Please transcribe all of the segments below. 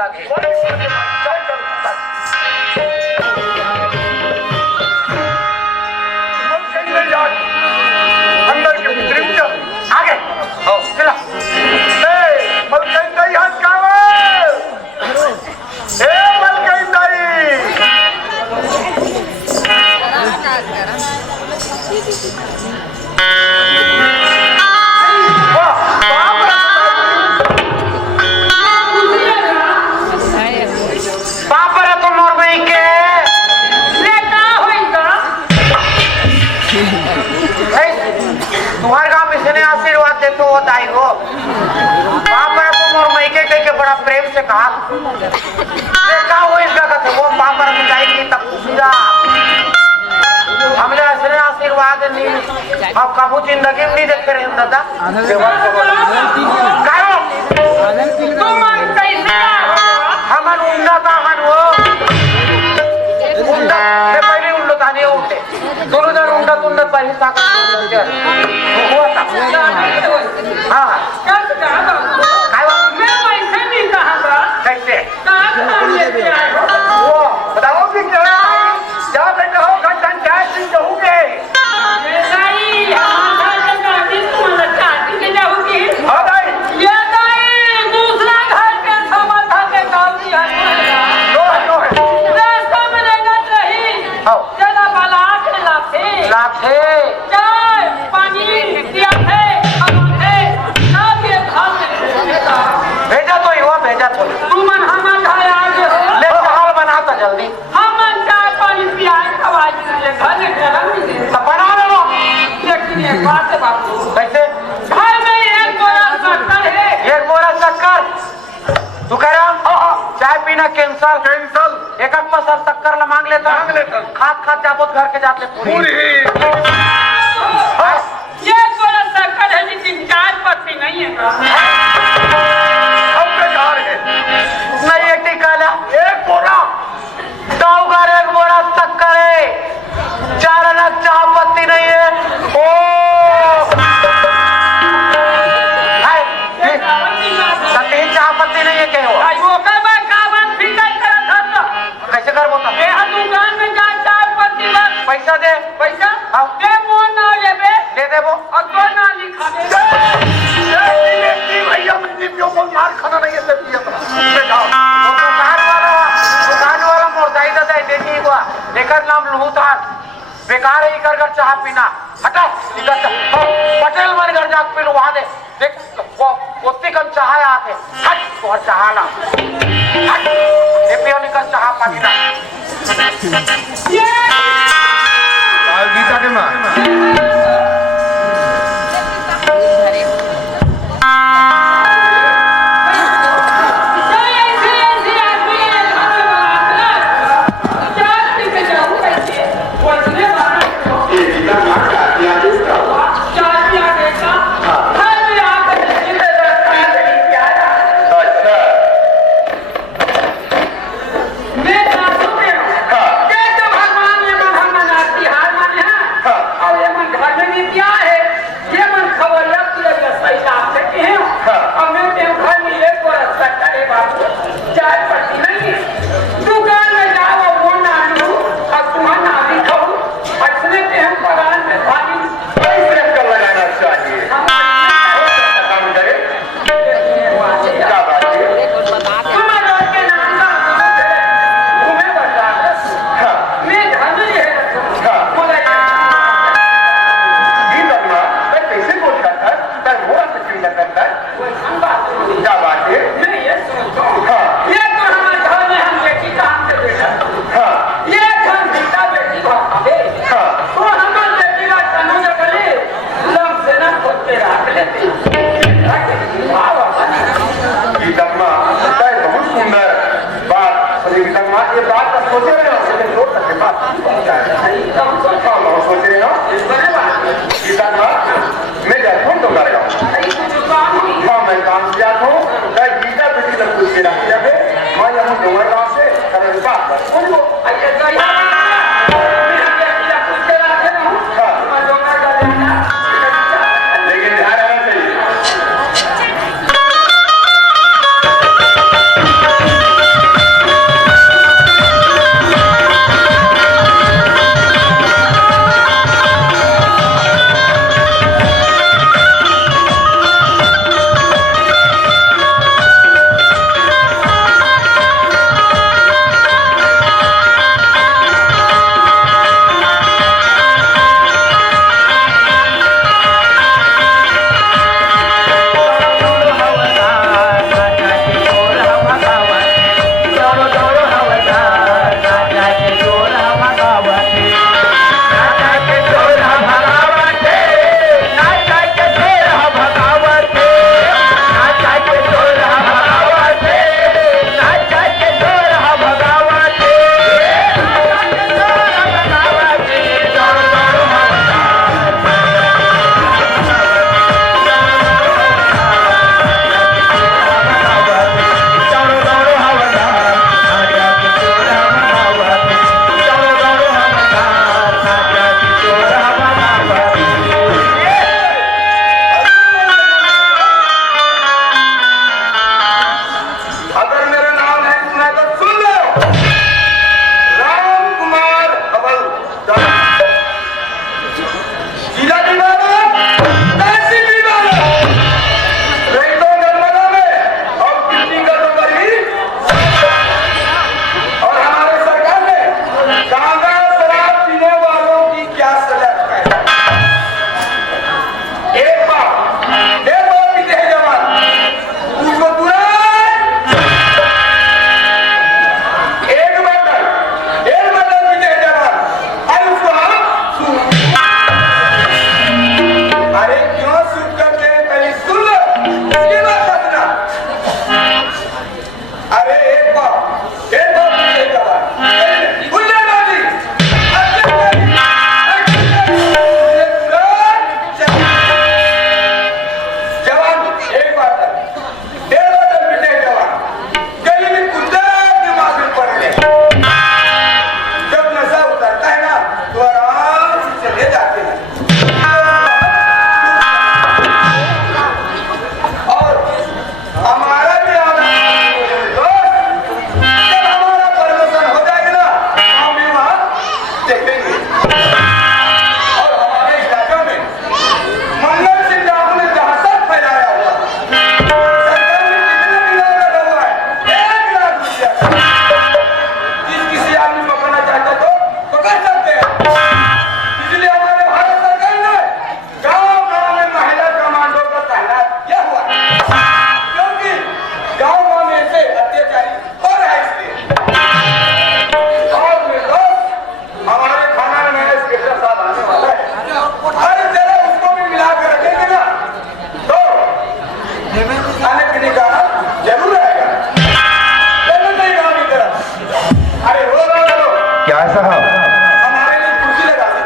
अलग है। अंदर के भीतर चल आगे हो चला मलकई हाथ कावा ए मलकई बापरा तो मोर भाई के तुम्हारे गांव में से आशीर्वाद दे तो दाई हो बापरा तो मोर भाई के कह के बड़ा प्रेम से कहा देखा हो इसका कहते वो बापरा में जाएगी तब पूछा हमने ऐसे आशीर्वाद नहीं हम कबू जिंदगी में नहीं देखे रहे दादा हमार उंडा का हन वो उंडा मैं पहले उंडा था नहीं उंडे दोनों जन उंडा तुंडा पर ही साका हुआ था हाँ काय वो मैं वैसे नहीं कहा था कैसे वो बताओ कि क्या बैठे हो घंटा चाय पी जाओगे हाँ भाई लाथे भेजा तो ही हुआ भेजा तो ले हाल बनाता जल्दी तो बना लो कैसे एक बोरा शक्कर तू कह रहा चाय पीना कैंसल एक सर शक्कर ला मांग लेता खाद जाबो घर के जाते पूरी ये बोरा शक्कर है लेकिन चाय पत्ती नहीं है नहीं एक टिकाला एक बोरा गाँव एक बोरा शक्कर है 4 अलग चाय पत्ती नहीं है ओ सती चाय पत्ती नहीं है क्या हो कैसे कर बोता दुकान में जा चाय पत्ती पैसा दे पैसा हाँ दे वो ना लेबे दे दे वो और तो ना लिखा दे भैया को मार खाना नहीं है दुकान वाला मोरदाई दादा देती हुआ लेकर नाम लूटार बेकार ही कर चाह पीना हटा इधर पटेल मन घर जाके पी वहां दे देख वो उतनी कम चाह आते हट तो चाह ना हट ये पियो निकल चाह पानी ना गीता के मां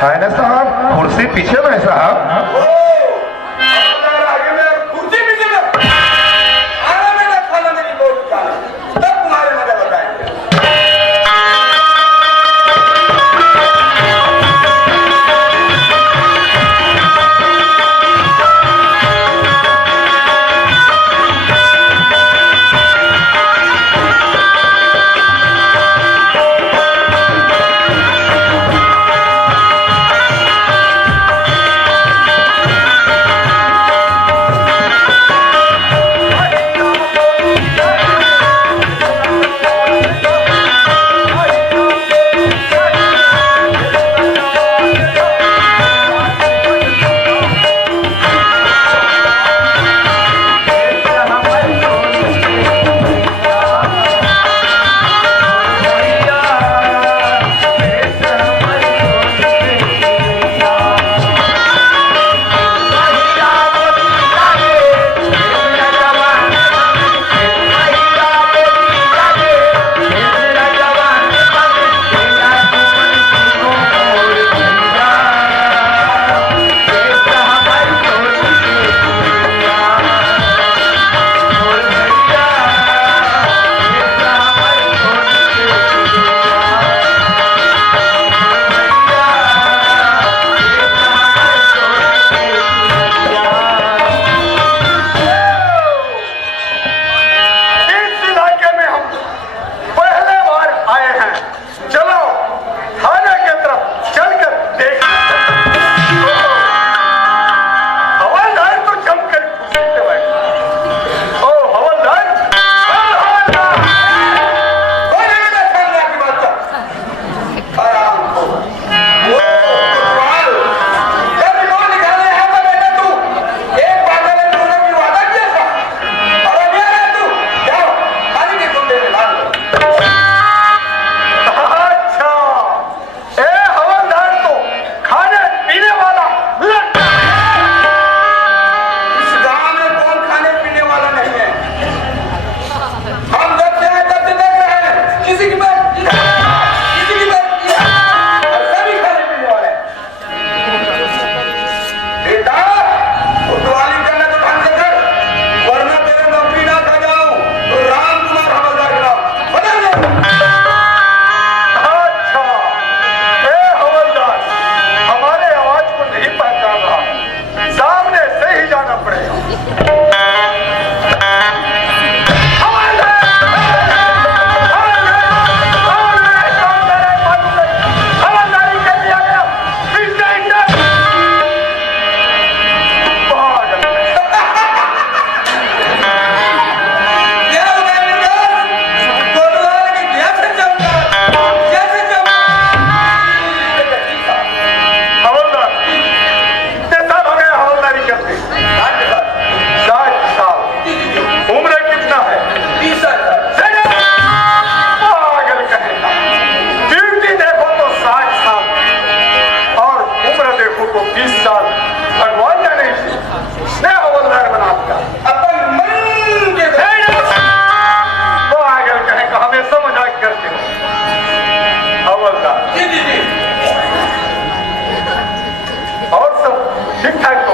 है ना साहब, कुर्सी पीछे में साहब। कुर्सी पीछे में आना मेरा खाना मेरी बोट का तब तुम्हारे मजा बताएंगे। ठीक ठाक